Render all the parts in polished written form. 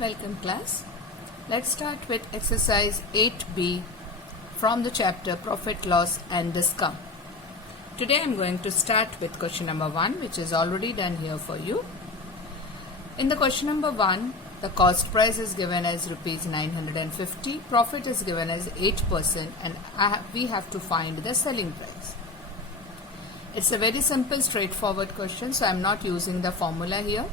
Welcome class. Let's start with exercise 8b from the chapter Profit, Loss and Discount. Today I am going to start with question number 1, which is already done here for you. In the question number 1, the cost price is given as rupees 950, profit is given as 8%, and we have to find the selling price. It's a very simple straightforward question, so I am not using the formula here.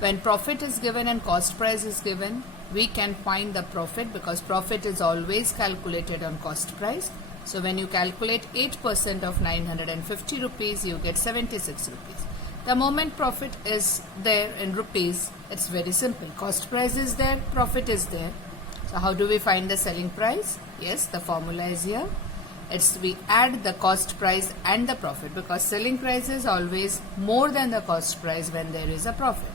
When profit is given and cost price is given, we can find the profit because profit is always calculated on cost price. So when you calculate 8% of 950 rupees, you get 76 rupees. The moment profit is there in rupees, it's very simple. Cost price is there, profit is there. So how do we find the selling price? Yes, the formula is here. We add the cost price and the profit because selling price is always more than the cost price when there is a profit.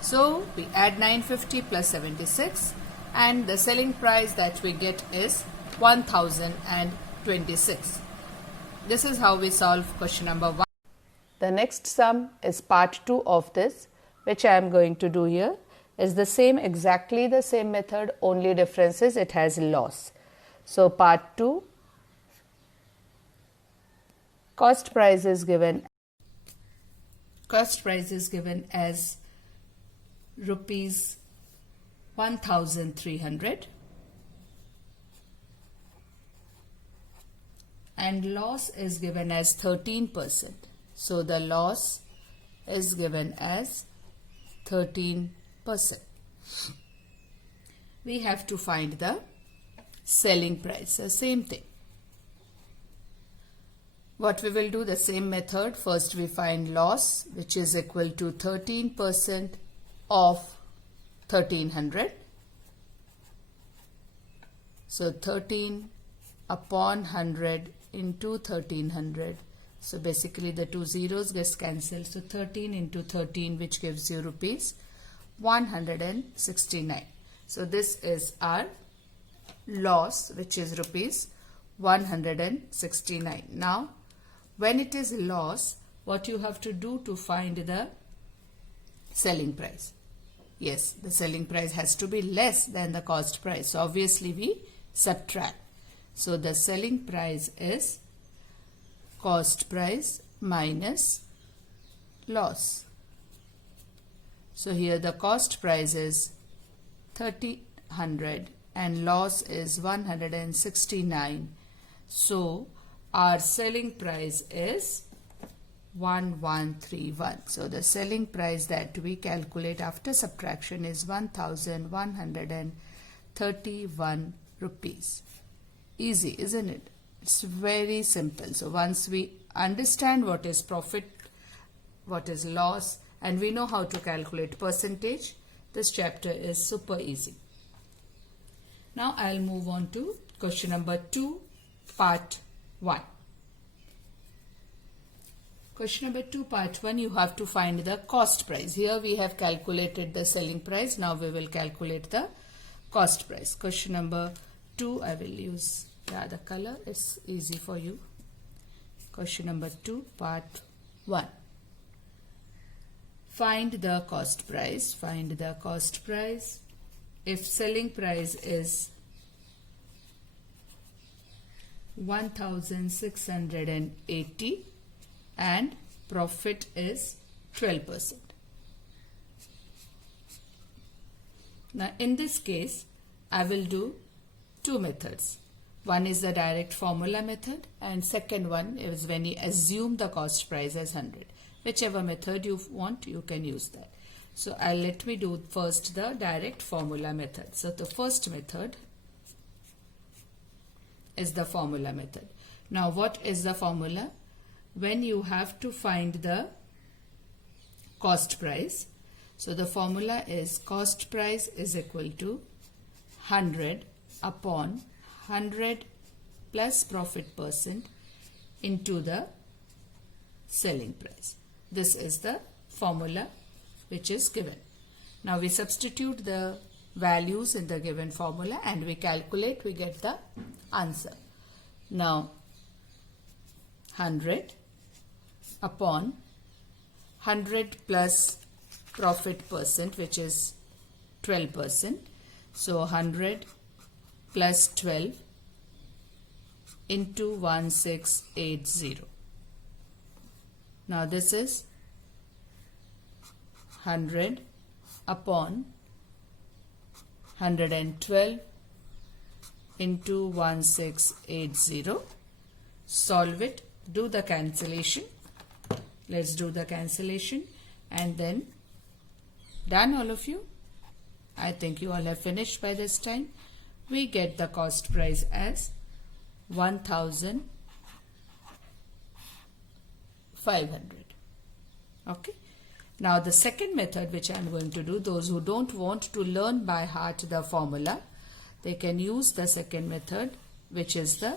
So we add 950 plus 76 and the selling price that we get is 1026. This is how we solve question number 1. The next sum is part 2 of this, which I am going to do here. Is the same, exactly the same method, only difference is it has loss. So part 2, cost price is given as rupees 1300 and loss is given as 13%. So the loss is given as 13%. We have to find the selling price, the same thing. What we will do, the same method. First we find loss, which is equal to 13% of 1300. So 13 upon 100 into 1300. So basically the two zeros gets cancelled. So 13 into 13, which gives you rupees 169. So this is our loss, which is rupees 169. Now, when it is loss, what you have to do to find the selling price? Yes, the selling price has to be less than the cost price. So obviously we subtract. So the selling price is cost price minus loss. So here the cost price is 1300 and loss is 169. So our selling price is 1131. So the selling price that we calculate after subtraction is 1131 rupees. Easy, isn't it? It's very simple. So once we understand what is profit, what is loss, and we know how to calculate percentage, this chapter is super easy. Now I'll move on to question number 2, part 1. Question number 2, part 1, you have to find the cost price. Here we have calculated the selling price. Now we will calculate the cost price. Question number 2, I will use the color. It's easy for you. Question number 2, part 1. Find the cost price. Find the cost price. If selling price is 1680 and profit is 12%. Now in this case, I will do two methods. One is the direct formula method and second one is when you assume the cost price as 100. Whichever method you want, you can use that. So let me do first the direct formula method. So the first method is the formula method. Now what is the formula? When you have to find the cost price, so the formula is cost price is equal to 100 upon 100 plus profit percent into the selling price. This is the formula which is given. Now we substitute the values in the given formula and we calculate, we get the answer. Now 100 upon 100 plus profit percent, which is 12%. So 100 plus 12 into 1680. Now this is 100 upon 112 into 1680. Solve it, do the cancellation. Let's do the cancellation and then done, all of you. I think you all have finished by this time. We get the cost price as 1,500. Okay. Now the second method which I am going to do, those who don't want to learn by heart the formula, they can use the second method, which is the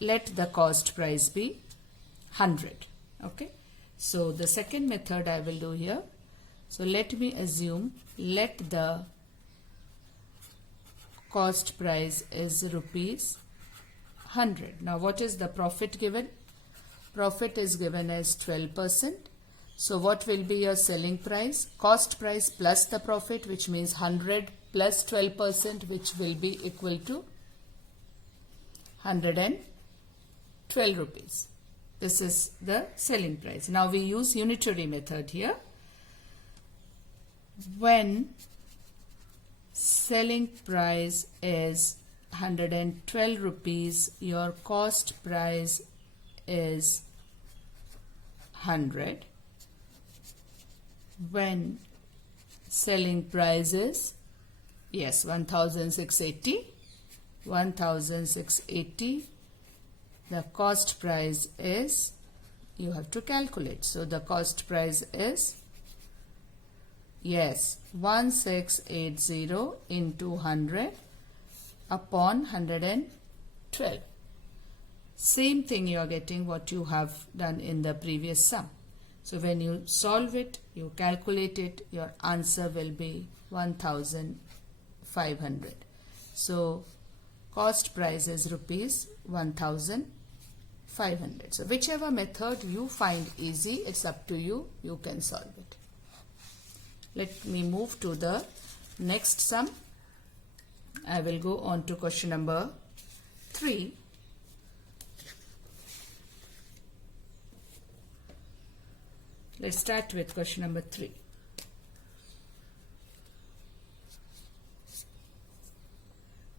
let the cost price be 100. Okay. So the second method I will do here. So let me assume let the cost price is rupees 100. Now what is the profit given? Profit is given as 12%. So what will be your selling price? Cost price plus the profit, which means 100 plus 12%, which will be equal to 112 rupees. This is the selling price. Now we use unitary method here. When selling price is 112 rupees, your cost price is 100. When selling price is, yes, 1,680, the cost price is, you have to calculate. So the cost price is, yes, 1680 into 100 upon 112. Same thing you are getting what you have done in the previous sum. So when you solve it, you calculate it, your answer will be 1,500. So cost price is rupees 1,500. So whichever method you find easy, it's up to you, you can solve it. Let me move to the next sum. I will go on to question number 3. Let's start with question number 3.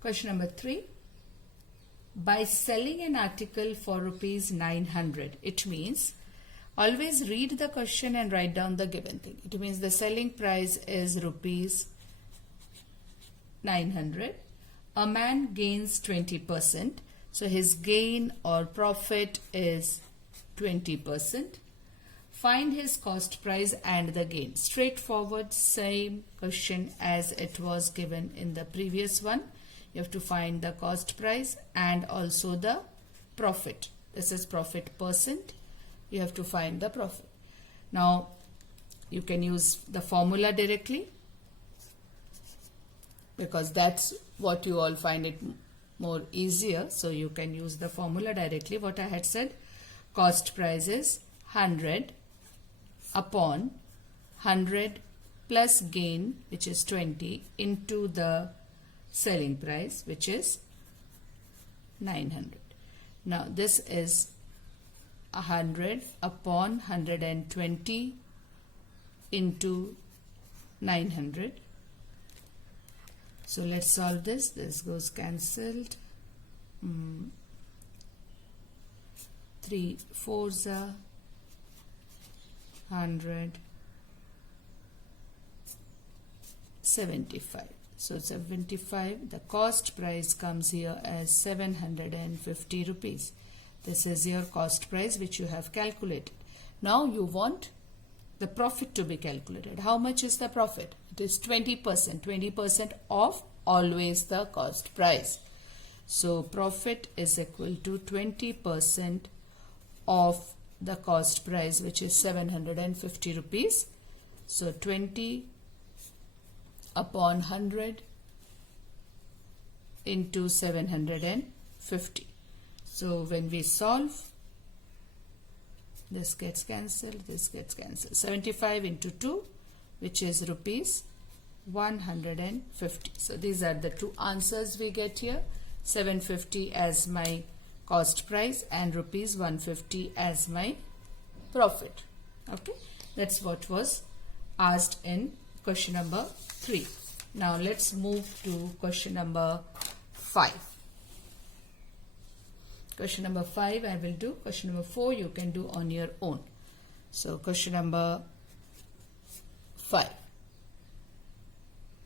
Question number 3. By selling an article for rupees 900, it means always read the question and write down the given thing. It means the selling price is rupees 900. A man gains 20%. So his gain or profit is 20%. Find his cost price and the gain. Straightforward, same question as it was given in the previous one. You have to find the cost price and also the profit. This is profit percent. You have to find the profit. Now, you can use the formula directly because that's what you all find it more easier. So, you can use the formula directly. What I had said, cost price is 100 upon 100 plus gain, which is 20, into the selling price, which is 900. Now, this is 100 upon 120 into 900. So, let's solve this. This goes cancelled. 3 4s are 100, 75. So 75, the cost price comes here as 750 rupees. This is your cost price which you have calculated. Now you want the profit to be calculated. How much is the profit? It is 20%. 20% of always the cost price. So profit is equal to 20% of the cost price, which is 750 rupees. So 20 upon 100 into 750. So when we solve, this gets cancelled, this gets cancelled. 75 into 2, which is rupees 150. So these are the two answers we get here. 750 as my cost price and rupees 150 as my profit. Okay, that's what was asked in question number 3. Now let's move to question number 5. Question number 5 I will do. Question number 4 you can do on your own. So question number 5.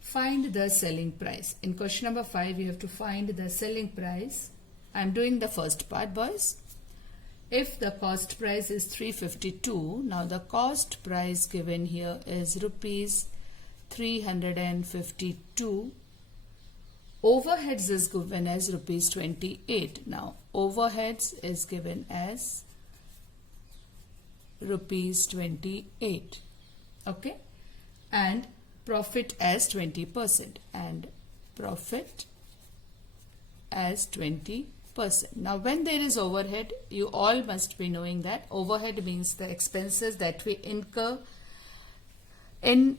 Find the selling price. In question number 5 you have to find the selling price. I am doing the first part, boys. If the cost price is 352, now the cost price given here is rupees 352. Overheads is given as rupees 28. Now overheads is given as rupees 28. Okay, and profit as 20%, and profit as 20%. Now when there is overhead, you all must be knowing that overhead means the expenses that we incur in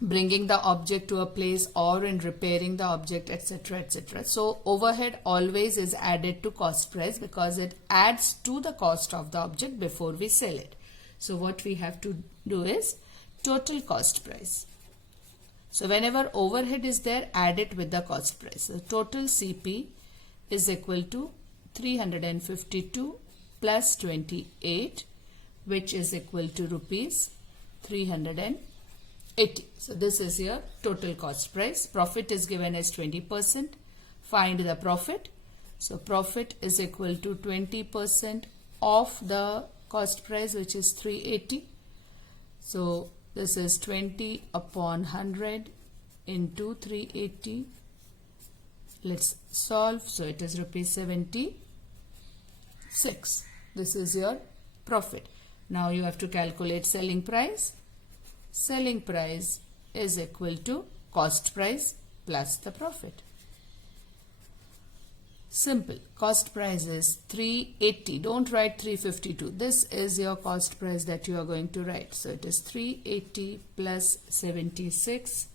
bringing the object to a place or in repairing the object, etc., etc. So overhead always is added to cost price because it adds to the cost of the object before we sell it. So what we have to do is total cost price. So whenever overhead is there, add it with the cost price. So total CP is equal to 352 plus 28, which is equal to rupees 380. So this is your total cost price. Profit is given as 20%. Find the profit. So profit is equal to 20% of the cost price, which is 380. So this is 20 upon 100 into 380. Let's solve. So it is rupees 76. This is your profit. Now you have to calculate selling price. Selling price is equal to cost price plus the profit. Simple. Cost price is 380. Don't write 352. This is your cost price that you are going to write. So it is 380 plus 76,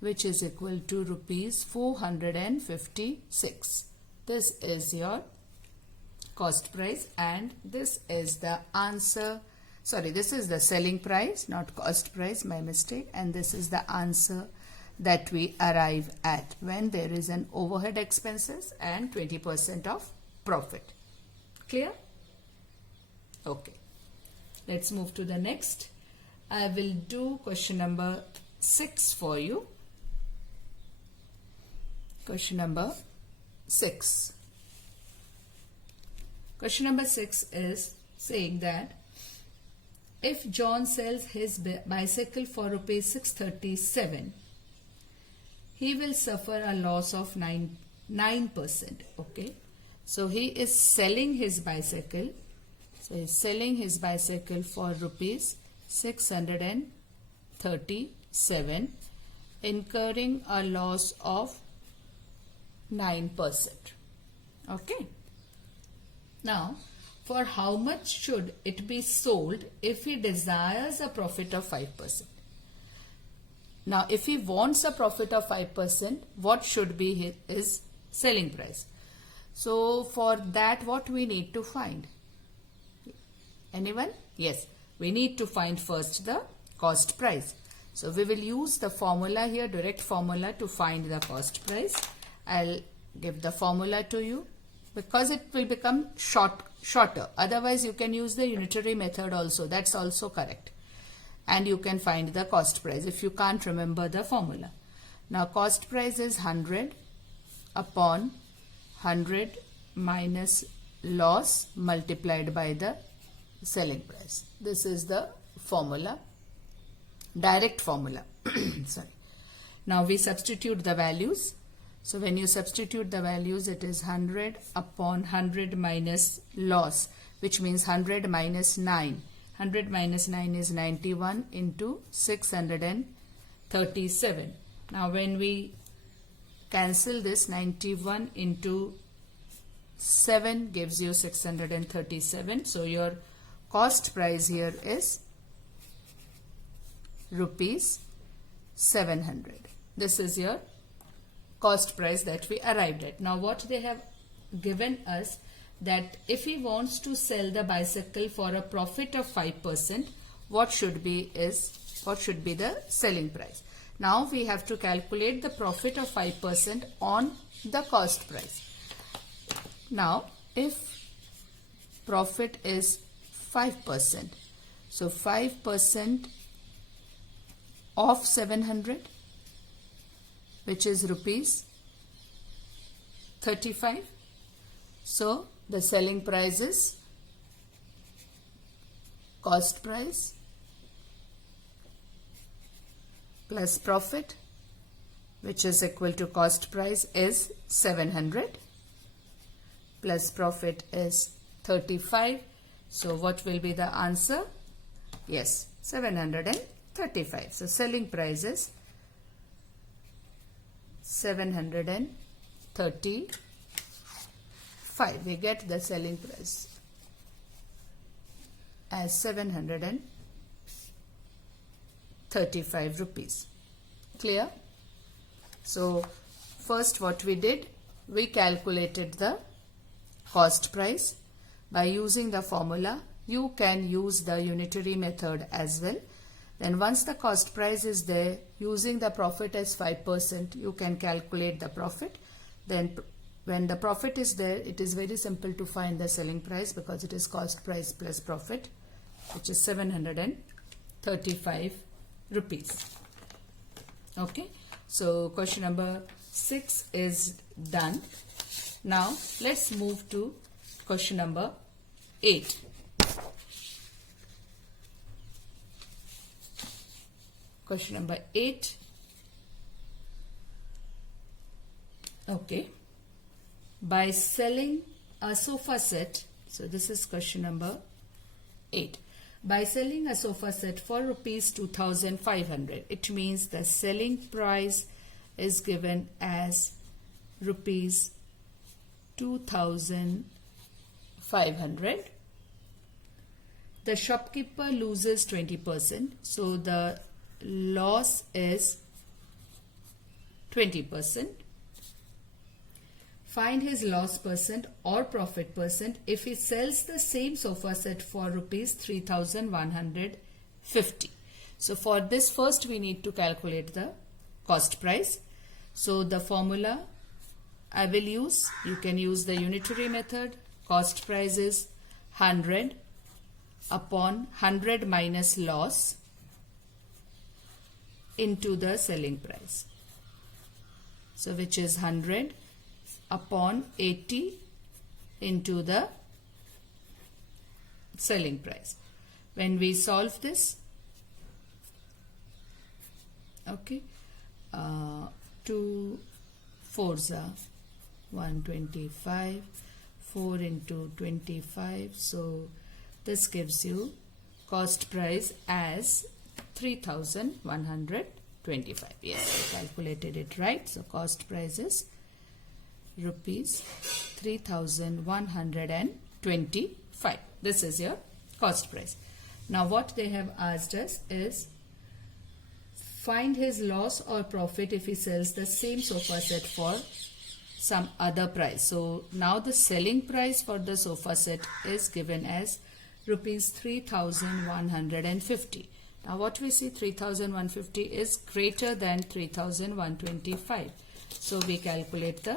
which is equal to rupees 456. This is your cost price, and this is the answer. Sorry, this is the selling price, not cost price, my mistake. And this is the answer that we arrive at when there is an overhead expenses and 20% of profit. Clear? Okay. Let's move to the next. I will do question number 6 for you. Question number 6. Question number 6 is saying that if John sells his bicycle for rupees 637, he will suffer a loss of 9%. Okay. So he is selling his bicycle. So he is selling his bicycle for rupees 637, incurring a loss of 9%. Okay. Now, for how much should it be sold if he desires a profit of 5%? Now, if he wants a profit of 5%, what should be his selling price? So, for that, what we need to find? Anyone? Yes, we need to find first the cost price. So, we will use the formula here, direct formula, to find the cost price. I'll give the formula to you because it will become shorter. Otherwise, you can use the unitary method also. That's also correct. And you can find the cost price if you can't remember the formula. Now, cost price is 100 upon 100 minus loss multiplied by the selling price. This is the formula, direct formula. Sorry. Now, we substitute the values. So, when you substitute the values, it is 100 upon 100 minus loss, which means 100 minus 9. 100 minus 9 is 91 into 637. Now, when we cancel this, 91 into 7 gives you 637. So, your cost price here is rupees 700. This is your cost price that we arrived at. Now what they have given us, that if he wants to sell the bicycle for a profit of 5%, what should be the selling price. Now we have to calculate the profit of 5% on the cost price. Now if profit is 5%, so 5% of 700, which is rupees 35. So the selling price is cost price plus profit, which is equal to cost price is 700 plus profit is 35. So what will be the answer? Yes, 735. So selling price is 735. We get the selling price as 735 rupees. Clear? So first what we did, we calculated the cost price by using the formula. You can use the unitary method as well. Then once the cost price is there, using the profit as 5%, you can calculate the profit. Then when the profit is there, it is very simple to find the selling price because it is cost price plus profit, which is 735 rupees. Okay, so question number 6 is done. Now let's move to question number 8. Question number 8. Okay. By selling a sofa set, so this is question number 8. By selling a sofa set for rupees 2,500, it means the selling price is given as rupees 2,500. The shopkeeper loses 20%, so the loss is 20%. Find his loss percent or profit percent if he sells the same sofa set for rupees 3,150. So for this, first we need to calculate the cost price. So the formula I will use, you can use the unitary method. Cost price is 100 upon 100 minus loss into the selling price. So which is 100 upon 80 into the selling price. When we solve this, okay, 2 4s are 125, 4 into 25, so this gives you cost price as 3,125. Yes, I calculated it right. So cost price is rupees 3,125. This is your cost price. Now what they have asked us is find his loss or profit if he sells the same sofa set for some other price. So now the selling price for the sofa set is given as rupees 3,150. Now what we see, 3,150 is greater than 3,125. So we calculate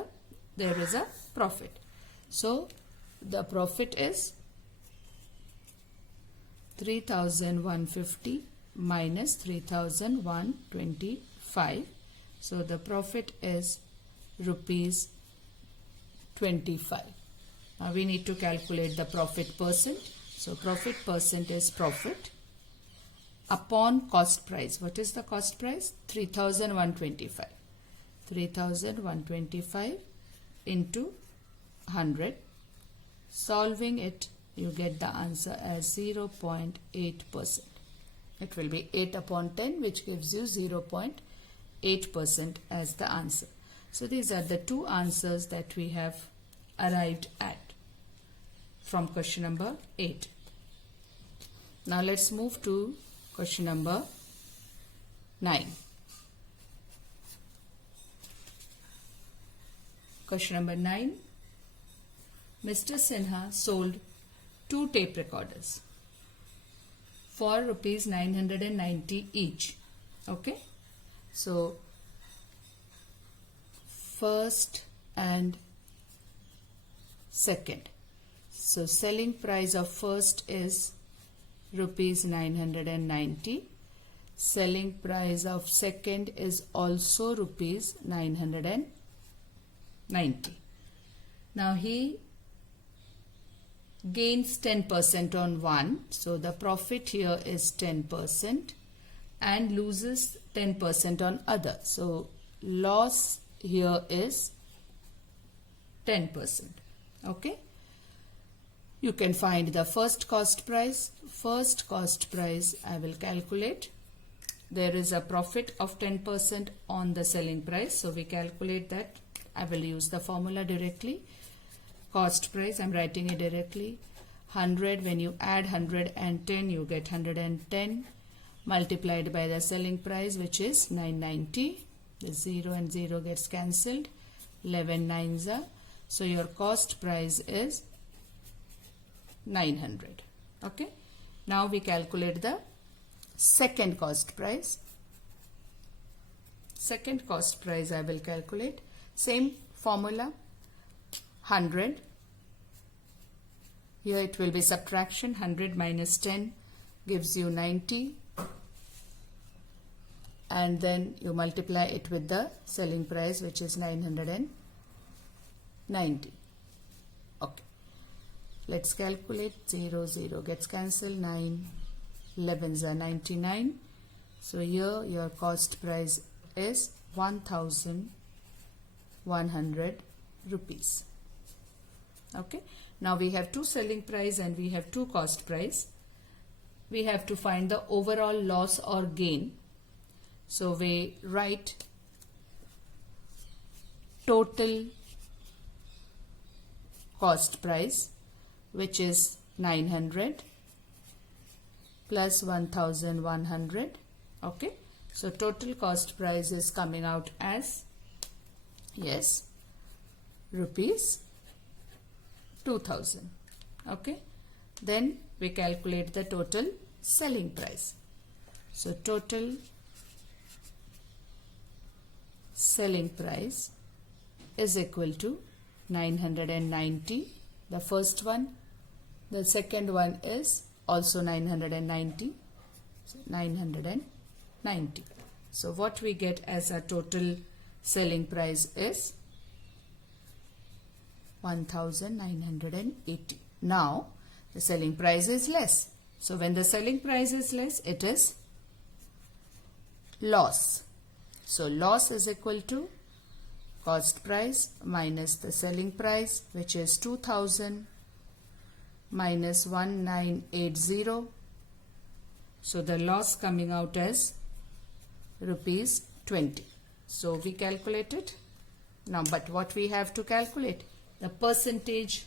there is a profit. So the profit is 3,150 minus 3,125. So the profit is rupees 25. Now we need to calculate the profit percent. So profit percent is profit upon cost price. What is the cost price? 3,125. 3,125 into 100. Solving it, you get the answer as 0.8%. It will be 8 upon 10, which gives you 0.8% as the answer. So these are the two answers that we have arrived at from question number 8. Now let's move to question number 9. Question number 9. Mr. Sinha sold 2 tape recorders for rupees 990 each. Okay. So, first and second. So, selling price of first is rupees 990. Selling price of second is also rupees 990. Now he gains 10% on one, so the profit here is 10% and loses 10% on other. So loss here is 10%. Okay. You can find the first cost price. First cost price I will calculate. There is a profit of 10% on the selling price. So we calculate that. I will use the formula directly. Cost price, I am writing it directly. 100, when you add 110, you get 110 multiplied by the selling price, which is 990. The 0 and 0 gets cancelled. 11 nines are. So your cost price is 900. Okay. Now we calculate the second cost price. Second cost price I will calculate. Same formula. 100. Here it will be subtraction. 100 minus 10 gives you 90. And then you multiply it with the selling price, which is 990. Okay. Let's calculate. 0, 0 gets cancelled. 9, 11s are 99. So here your cost price is 1,100 rupees. Okay. Now we have 2 selling price and we have 2 cost price. We have to find the overall loss or gain. So we write total cost price, which is 900 plus 1,100. Okay. So total cost price is coming out as, yes, rupees 2,000. Okay. Then we calculate the total selling price. So total selling price is equal to 990. The first one. The second one is also 990. So 990. So what we get as a total selling price is 1,980. Now the selling price is less. So when the selling price is less, it is loss. So loss is equal to cost price minus the selling price, which is 2,000 minus 1,980. So the loss coming out as rupees 20. So we calculate it. Now, but what we have to calculate? The percentage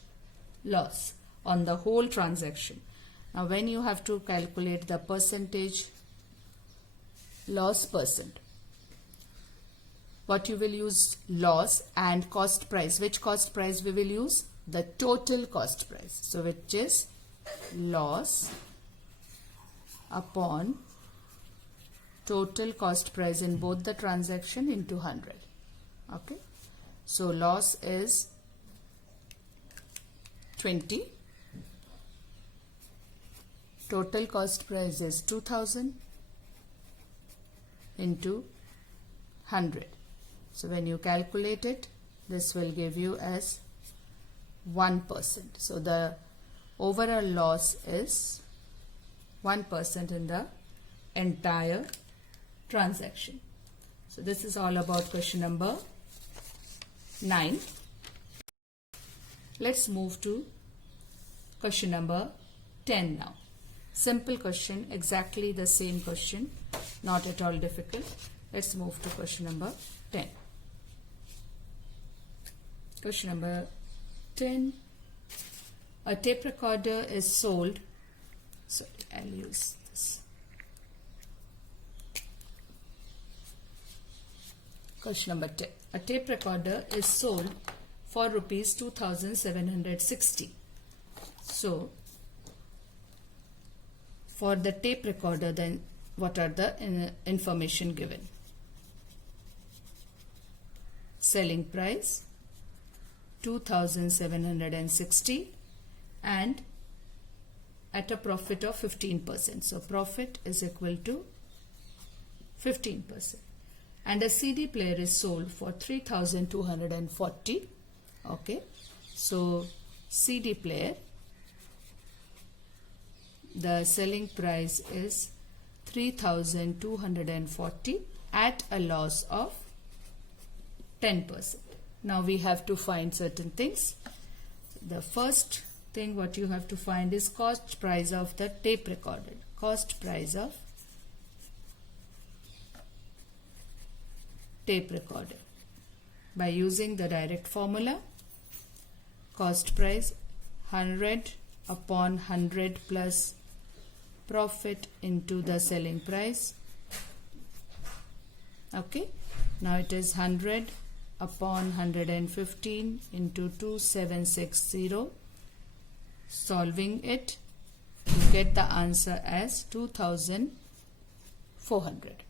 loss on the whole transaction. Now, when you have to calculate the percentage loss percent, what you will use? Loss and cost price. Which cost price we will use? The total cost price. So which is loss upon total cost price in both the transaction into 100. Okay. So loss is 20. Total cost price is 2,000 into 100. So when you calculate it, this will give you as 1%. So the overall loss is 1% in the entire transaction. So this is all about question number 9. Let's move to question number 10 now. Simple question, exactly the same question, not at all difficult. Let's move to question number 10. Question number 10. A tape recorder is sold. Sorry, I'll use this. Question number 10. A tape recorder is sold for rupees 2760. So for the tape recorder, then what are the information given? Selling price 2760 and at a profit of 15%. So profit is equal to 15%. And a CD player is sold for 3240. Okay. So CD player, the selling price is 3240 at a loss of 10%. Now we have to find certain things. The first thing what you have to find is cost price of the tape recorder. Cost price of tape recorder. By using the direct formula, cost price 100 upon 100 plus profit into the selling price. Okay. Now it is 100 upon 115 into 2760. Solving it, you get the answer as 2400.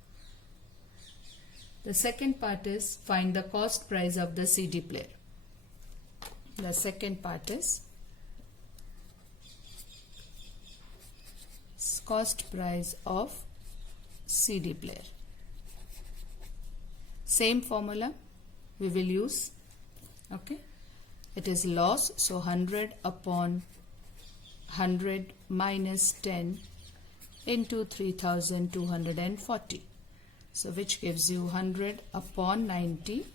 The second part is find the cost price of the CD player. The second part is cost price of CD player. Same formula we will use. Okay, it is loss, so 100 upon 100 minus 10 into 3240. So which gives you 100 upon 90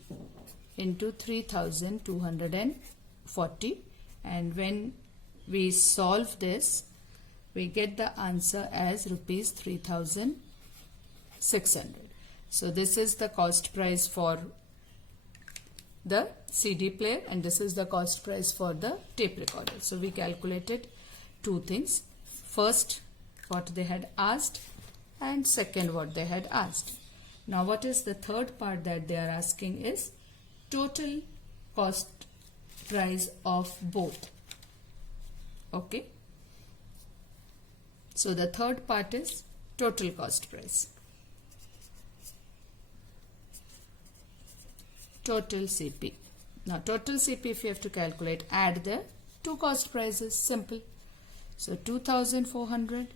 into 3240, and when we solve this we get the answer as rupees 3600. So this is the cost price for the CD player and this is the cost price for the tape recorder. So we calculated two things. First, what they had asked, and second, what they had asked. Now what is the third part that they are asking is total cost price of both. Okay. So the third part is total cost price. Total CP. Now total CP, if you have to calculate, add the two cost prices, simple. So 2400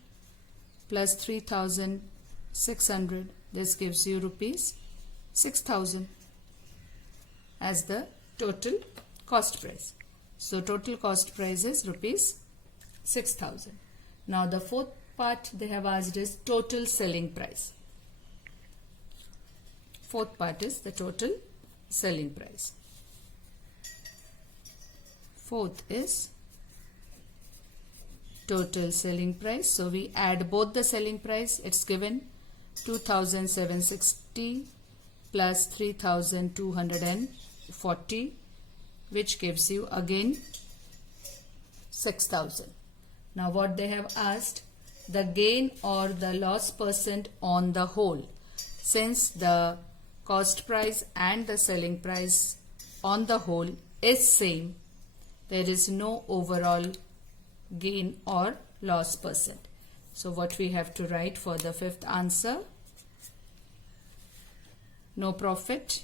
plus 3600, this gives you rupees 6000 as the total cost price. So total cost price is rupees 6000. Now the fourth part they have asked is total selling price. Fourth part is the total selling price. Fourth is total selling price. So we add both the selling price. It's given 2760 plus 3240, which gives you again 6000. Now what they have asked, the gain or the loss percent on the whole. Since the cost price and the selling price on the whole is same, there is no overall gain or loss percent. So what we have to write for the fifth answer, no profit,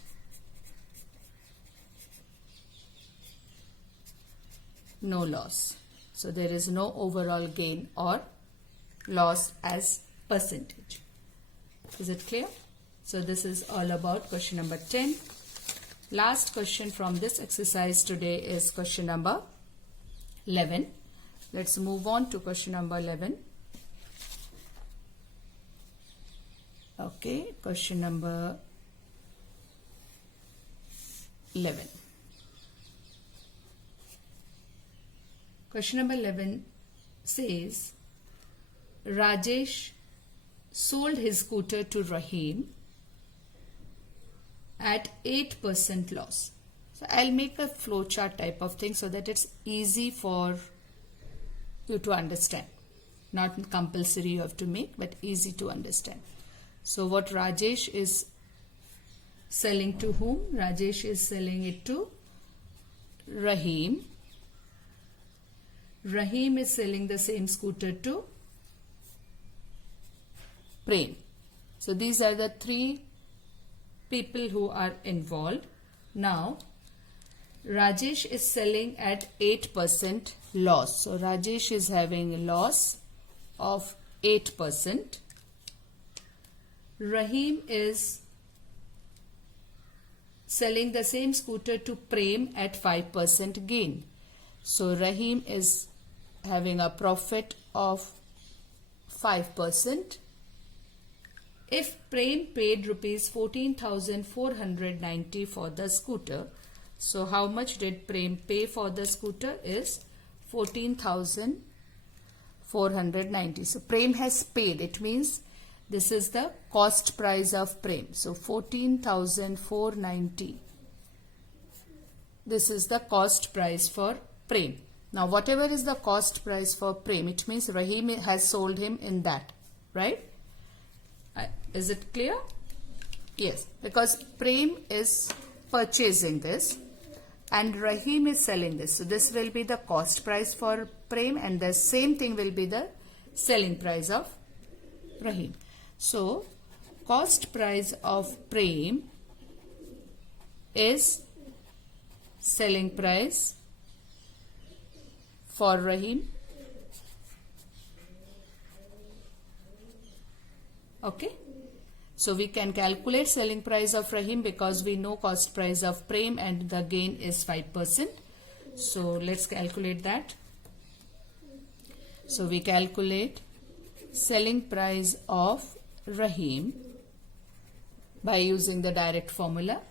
no loss. So there is no overall gain or loss as percentage. Is it clear? So this is all about question number 10. Last question from this exercise today is question number 11. Let's move on to question number 11. Okay, question number 11. Question number 11 says, Rajesh sold his scooter to Rahim at 8% loss. So I'll make a flowchart type of thing so that it's easy for you to understand. Not compulsory you have to make, but easy to understand. So what Rajesh is selling to whom? Rajesh is selling it to Rahim. Rahim is selling the same scooter to Prem. So these are the three people who are involved. Now Rajesh is selling at 8% loss. So Rajesh is having a loss of 8%. Rahim is selling the same scooter to Prem at 5% gain. So Rahim is having a profit of 5%. If Prem paid rupees 14,490 for the scooter, so how much did Prem pay for the scooter is 14,490. So Prem has paid. It means this is the cost price of Prem. So 14,490. This is the cost price for Prem. Now whatever is the cost price for Prem, it means Rahim has sold him in that, right? Is it clear? Yes, because Prem is purchasing this and Rahim is selling this. So this will be the cost price for Prem and the same thing will be the selling price of Rahim. So cost price of Prem is selling price for Rahim. Okay. So we can calculate selling price of Rahim because we know cost price of Prem and the gain is 5%. So let's calculate that. So we calculate selling price of Rahim by using the direct formula.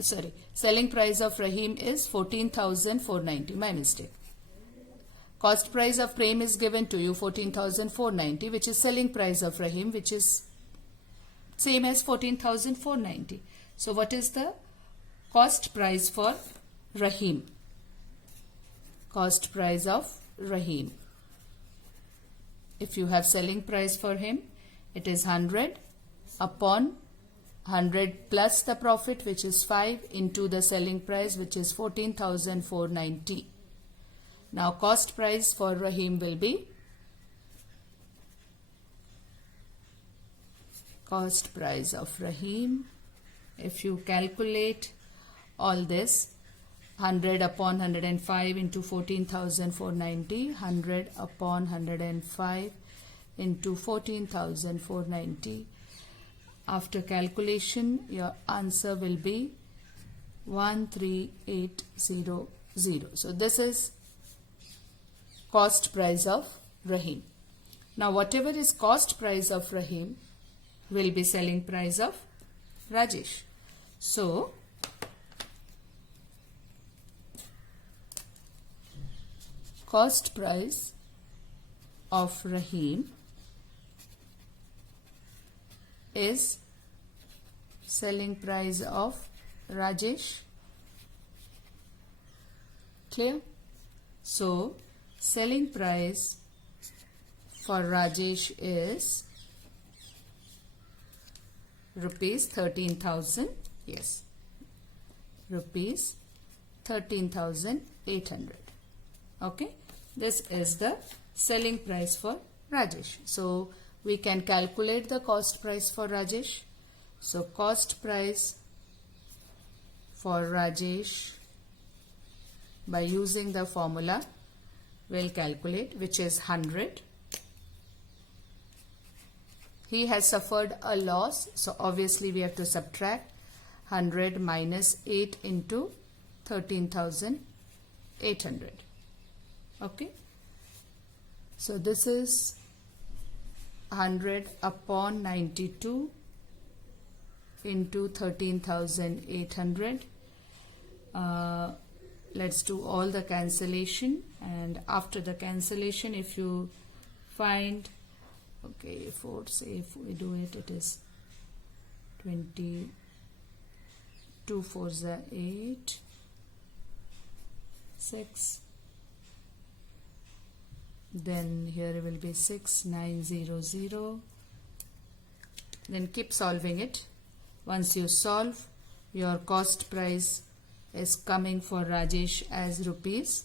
Sorry, selling price of Rahim is 14,490. My mistake. Cost price of Prem is given to you 14,490, which is selling price of Rahim, which is same as 14,490. So what is the cost price for Rahim? Cost price of Rahim. If you have selling price for him, it is 100 upon 100 plus the profit, which is 5, into the selling price, which is 14,490. Now cost price for Rahim will be cost price of Rahim. If you calculate all this, 100 upon 105 into 14,490, 100 upon 105 into 14,490. After calculation, your answer will be 13800. So this is cost price of Rahim. Now whatever is cost price of Rahim will be selling price of Rajesh. So cost price of Rahim is selling price of Rajesh. Clear? So selling price for Rajesh is rupees 13,000. Yes, rupees 13,800. Okay, this is the selling price for Rajesh. So we can calculate the cost price for Rajesh. So cost price for Rajesh by using the formula we'll calculate, which is 100. He has suffered a loss, so obviously we have to subtract 100 minus 8 into 13,800. Okay, so this is 100 upon 92 into 13,800. Let's do all the cancellation, and after the cancellation, if you find, okay, if we do it, it is 20, 2 4s are 8, 6, then here will be 6900. Then keep solving it. Once you solve, your cost price is coming for Rajesh as rupees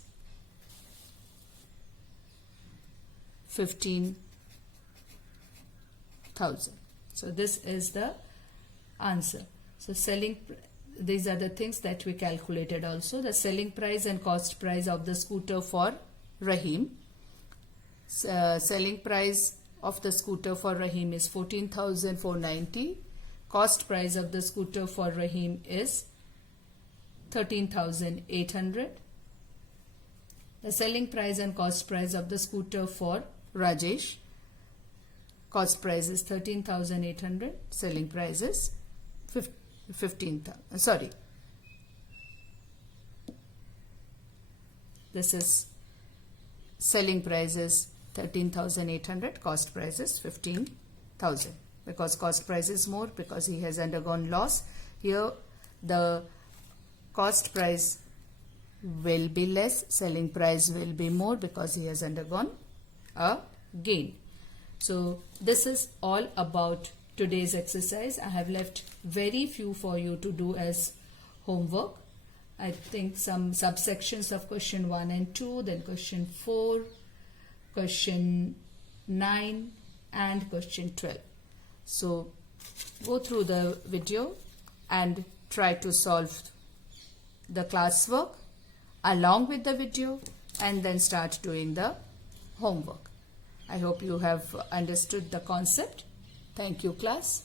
15,000. So this is the answer. So these are the things that we calculated also. The selling price and cost price of the scooter for Rahim. Selling price of the scooter for Rahim is 14,490. Cost price of the scooter for Rahim is 13,800. The selling price and cost price of the scooter for Rajesh. Cost price is 13,800. Selling price is 15,000. Sorry. This is selling price is 13,800. Cost price is 15,000. Because cost price is more because he has undergone loss. Here the cost price will be less, selling price will be more because he has undergone a gain. So this is all about today's exercise. I have left very few for you to do as homework. I think some subsections of question 1 and 2, then question 4, question 9 and question 12. So go through the video and try to solve the classwork along with the video and then start doing the homework. I hope you have understood the concept. Thank you, class.